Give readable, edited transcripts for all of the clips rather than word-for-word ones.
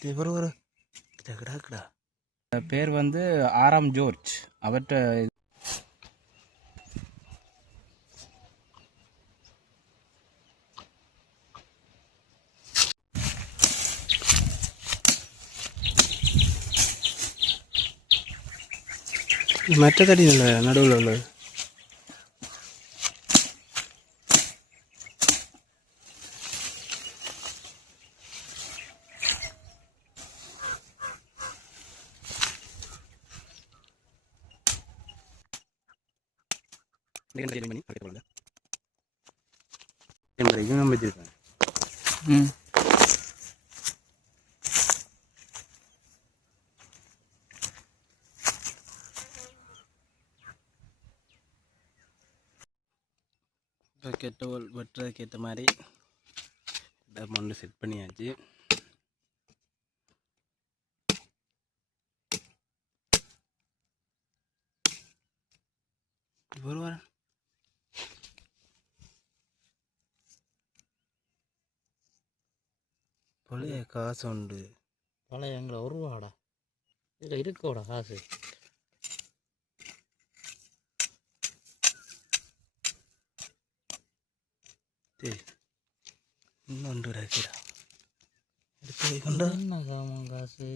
ஒரு கிடாக்கடா பேர் வந்து ஆராம் ஜோர்ஜ். அவற்ற மற்ற தடி இல்லை நடுவில் உள்ளது. நம்ம வச்சிருக்கேன். கெட்டவல் வெட்டுறதுக்கு ஏற்ற மாதிரி மண்ணு செட் பண்ணியாச்சு. ஒரு வாரம் பழைய காசு உண்டு. பழைய எங்களை ஒரு ரூபாடா இதில் இருக்கோட காசு. இன்னொன்று இருக்கிறா என்ன சாமான் காசு?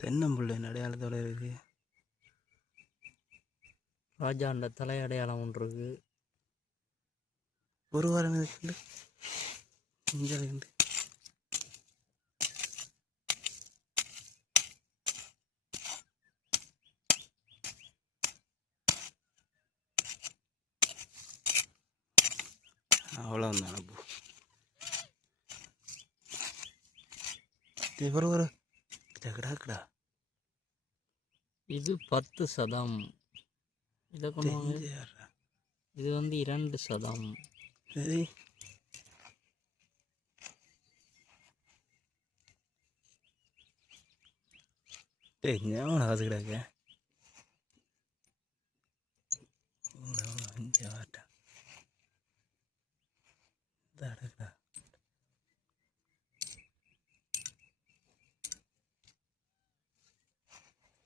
தென்னம்புள்ளை அடையாளத்தோட இருக்கு. ராஜாண்ட தலை அடையாளம் ஒன்று இருக்கு. ஒரு வாரம் இருக்கு. இருந்து அவ்வளோதான் அனுப்பு. ஒரு கிடாக்கடா இது 10%. இதை கொண்டு இது வந்து 2%. சரி ஞாபகம் காசு கிடாக்க 5 ஆட்டா அடக்கடா.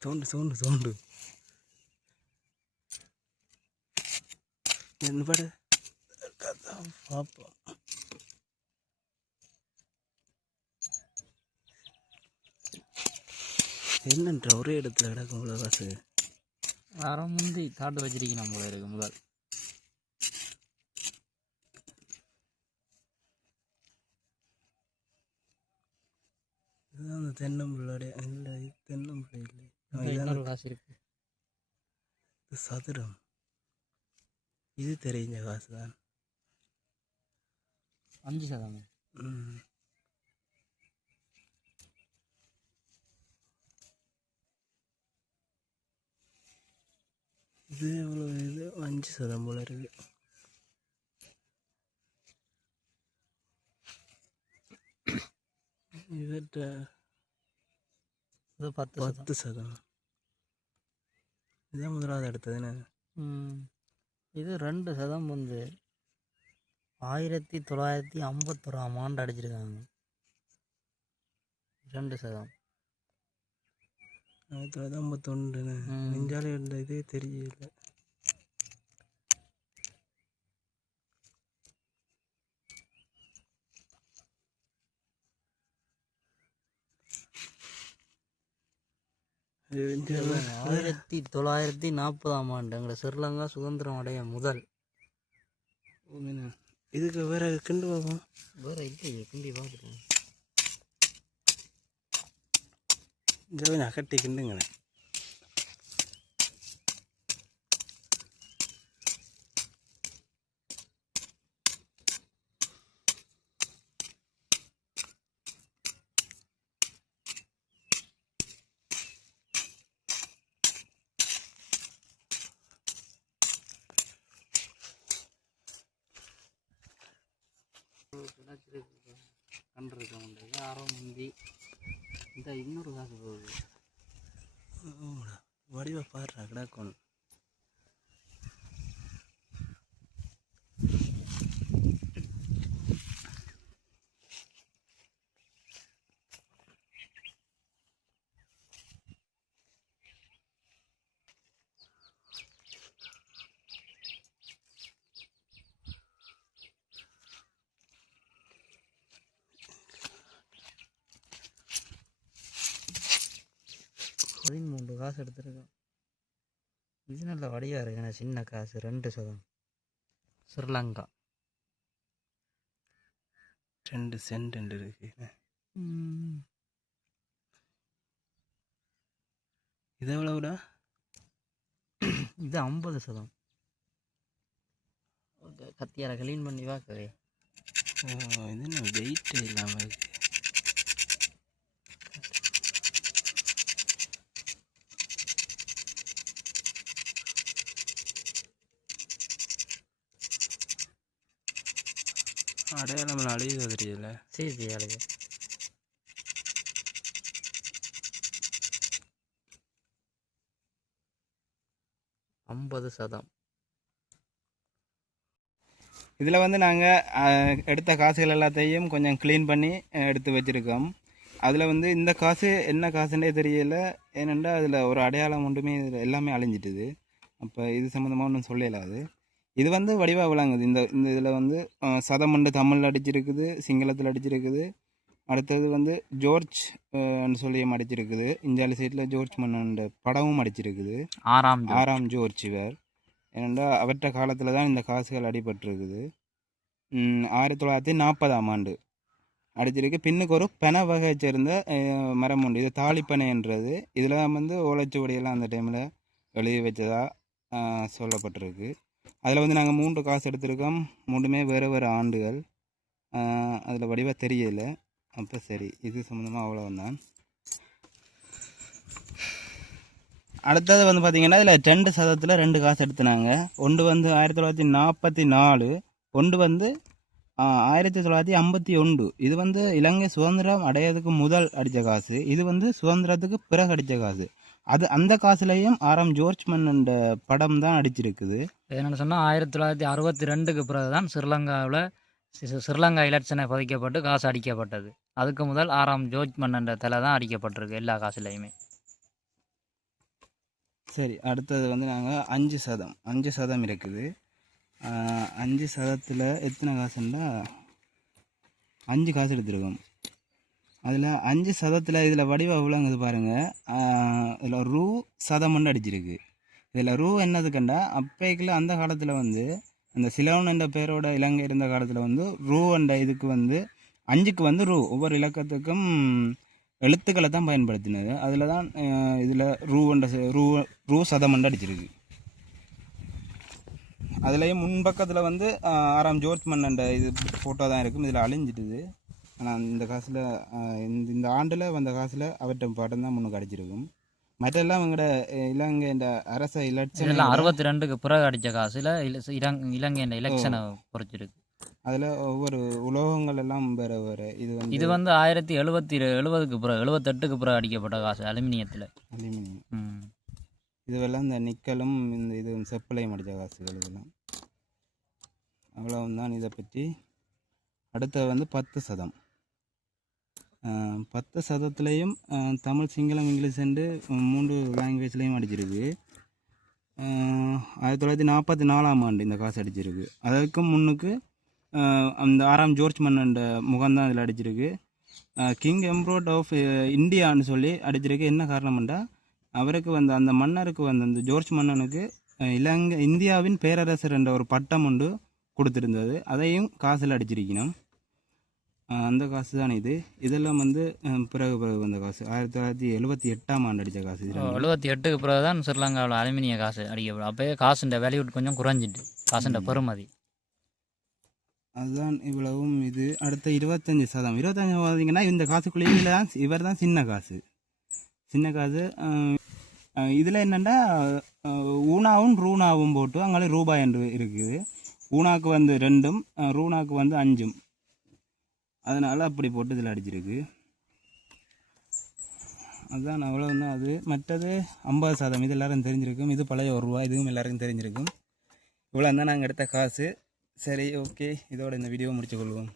சோண்டு என்ன பாடு பார்ப்போம். என்னன்ற ஒரே இடத்துல கிடக்கும் இவ்வளோ காசு. அரை முந்தி காட்டு வச்சிருக்கணும் போல இருக்கு முதல். இதுதான் அந்த தென்னம்பிள்ளோடைய இல்லை. தென்னம்பிள்ளை இல்லை. இன்னொரு காசு இருக்கு. இது சதுரம். இது தெரிஞ்ச காசு தான். 5%. இது எவ்வளோ? இது 5% போல இருக்கு. இவற்ற இது 10%. இதுதான் முதலாவது எடுத்ததுன்னு. இது 2% வந்து 1951ஆம் ஆண்டு அடிச்சிருக்காங்க. 2%. 1951 நெஞ்சாலே இருந்த இதே தெரியல. இது 1940ஆம் ஆண்டு எங்களை ஸ்ரீலங்கா சுதந்திரம் அடைய முதல். இதுக்கு வேற கிண்டு பார்ப்போம். வேற இல்லையே, கிண்டி பார்த்துட்டேன். கொஞ்சம் அகட்டி கிண்டுங்களேன். கண்டிருக்க முடியாது. அரை முந்தி இந்த இன்னொரு காசு போகுது. வடிவ பாடுறா கிடக்கணும். 13 காசு எடுத்திருக்கோம். இது நல்ல வடிவாக இருக்கு. சின்ன காசு 2 சதம். ஸ்ரீலங்கா 2 சென்ட் இருக்கு. இது எவ்வளவுடா? இது 50 சதம். கத்தியால் க்ளீன் பண்ணி பார்க்கவே. இது என்ன வெயிட் இல்லாமல் இருக்கு. அடையாளம் அழியுதோ தெரியல. சரி அழகு. சதம். இதில் வந்து நாங்கள் எடுத்த காசுகள் எல்லாத்தையும் கொஞ்சம் க்ளீன் பண்ணி எடுத்து வச்சுருக்கோம். அதில் வந்து இந்த காசு என்ன காசுன்றே தெரியல. ஏனென்றா அதில் ஒரு அடையாளம் ஒன்றுமே இதில் எல்லாமே அழிஞ்சிட்டுது. அப்போ இது சம்மந்தமாக ஒன்றும் சொல்லலாது. இது வந்து வடிவாக விளங்குது. இந்த இந்த இதில் வந்து சதம் வந்து தமிழில் அடிச்சிருக்குது, சிங்களத்தில் அடிச்சிருக்குது. அடுத்தது வந்து ஜோர்ஜ் சொல்லியும் அடிச்சிருக்குது. இந்தியாவில் சைட்டில் ஜோர்ஜ் மன்னன் படமும் அடிச்சிருக்குது. 6ஆம் ஜோர்ஜ் இவர். ஏனென்றா அவற்ற காலத்தில் தான் இந்த காசுகள் அடிபட்டிருக்குது. 1940ஆம் ஆண்டு அடிச்சிருக்கு. பின்னுக்கு ஒரு பெனை வகையை சேர்ந்த மரம் உண்டு. இது தாலிப்பனைன்றது. இதில் வந்து ஓலைச்சுவடியெல்லாம் அந்த டைமில் எழுதி வச்சதாக சொல்லப்பட்டிருக்கு. அதில் வந்து நாங்கள் 3 காசு எடுத்திருக்கோம். 3மே வேறு வேறு ஆண்டுகள். அதில் வடிவாக தெரியலை. அப்போ சரி, இது சம்மந்தமாக அவ்வளோதான். அடுத்தது வந்து பார்த்திங்கன்னா இதில் 2 சதத்தில் 2 காசு எடுத்துனாங்க. ஒன்று வந்து 1944, ஒன்று வந்து 1951. இது வந்து இலங்கை சுதந்திரம் அடையிறதுக்கு முதல் அடித்த காசு. இது வந்து சுதந்திரத்துக்கு பிறகு அடித்த காசு. அது அந்த காசுலேயும் 6ஆம் ஜோர்ஜ் மன்னன் படம் தான் அடிச்சிருக்குது. என்னென்னு சொன்னால் 1962க்கு பிறகு தான் ஸ்ரீலங்கா எலெக்ஷனை பதிக்கப்பட்டு காசு அடிக்கப்பட்டது. அதுக்கு முதல் 6ஆம் ஜோர்ஜ் மன்னன் தலை தான் அடிக்கப்பட்டிருக்கு எல்லா காசுலையுமே. சரி, அடுத்தது வந்து நாங்கள் 5 சதம் இருக்குது. 5 சதத்தில் எத்தனை காசுன்னா 5 காசு எடுத்துருக்கோம். அதில் 5 சதத்தில் இதில் வடிவாக விளங்குது பாருங்கள். இதில் ரூ சதம் ஒன்று அடிச்சிருக்கு. இதில் ரூ என்னதுக்கண்டா அப்பைக்குள்ள அந்த காலத்தில் வந்து அந்த சிலோன் என்ற பேரோட இலங்கை இருந்த காலத்தில் வந்து ரூ என்ற இதுக்கு வந்து 5க்கு வந்து ரூ ஒவ்வொரு இலக்கத்துக்கும் எழுத்துக்களை தான் பயன்படுத்தினது. அதில் தான் இதில் ரூ சதம் ஒன்று அடிச்சிருக்கு. அதுலேயும் முன்பக்கத்தில் வந்து 6ஆம் ஜோர்ஜ் மன்னன் இது ஃபோட்டோ தான் இருக்கும். இதில் அழிஞ்சிட்டுது. ஆனால் இந்த காசில் இந்த ஆண்டில் வந்த காசில் அவற்றை பாட்டம் தான் முன்னுக்கு அடிச்சிருக்கும். மற்றெல்லாம் அவங்களோட இலங்கை இந்த அரச எலெக்ஷன் 62க்கு பிறகு அடித்த காசில் இலங்கை எலெக்ஷனை பொறுத்திருக்கு. அதில் ஒவ்வொரு உலோகங்கள் எல்லாம் வேறு வேறு. இது வந்து 1970க்கு பிறகு 78க்கு பிறகு அடிக்கப்பட்ட காசு அலுமினியம். இதுவெல்லாம் இந்த நிக்கலும் இந்த இது செப்பலையும் அடித்த காசுகள் இதெல்லாம். அவ்வளவுதான் இதை பற்றி. அடுத்த வந்து 10 சதம். 10 சதத்துலேயும் தமிழ், சிங்களம், இங்கிலீஷ் என்று 3 லாங்குவேஜ்லேயும் அடிச்சிருக்கு. 1944ஆம் ஆண்டு இந்த காசு அடிச்சிருக்கு. அதற்கு முன்னுக்கு அந்த 6ஆம் ஜோர்ஜ் மன்னன் முகம்தான் இதில் அடிச்சிருக்கு. கிங் எம்ப்ரோட் ஆஃப் இந்தியான்னு சொல்லி அடிச்சிருக்கு. என்ன காரணம்ன்றா அவருக்கு வந்து அந்த மன்னருக்கு வந்து அந்த ஜோர்ஜ் மன்னனுக்கு இந்தியாவின் பேரரசர் என்ற ஒரு பட்டம் ஒன்று கொடுத்துருந்தது. அதையும் காசில் அடிச்சிருக்கணும். அந்த காசு தான் இது. இதெல்லாம் வந்து பிறகு வந்த காசு. 1978ஆம் ஆண்டு அடித்த காசு. 78க்கு பிறகு தான் ஸ்ரீலங்காவில் அலுமினிய காசு அடிக்கப்படும். அப்போயே காசுன்ற வேல்யூ கொஞ்சம் குறைஞ்சிட்டு காசுன்ற பெறுமதி. அதுதான் இவ்வளவும் இது. அடுத்த 25 சதம். 25 பார்த்தீங்கன்னா இந்த காசுக்குள்ளேயே தான் இவர் தான் சின்ன காசு. இதில் என்னென்னா ஊனாவும் ரூனாவும் போட்டு அங்கே ரூபாய் என்று இருக்குது. ஊனாக்கு வந்து 2ம் ரூனாக்கு வந்து 5ம். அதனால் அப்படி போட்டு இதில் அடிச்சிருக்கு. அதுதான் அவ்வளோதான் அது. மற்றது 50 சதம். இது எல்லோரும் தெரிஞ்சிருக்கும். இது பழைய ரூபா. இதுவும் எல்லாருக்கும் தெரிஞ்சிருக்கும். இவ்வளோ தான் நாங்கள் எடுத்த காசு. சரி, ஓகே, இதோட இந்த வீடியோ முடிச்சுக்கொள்வோம்.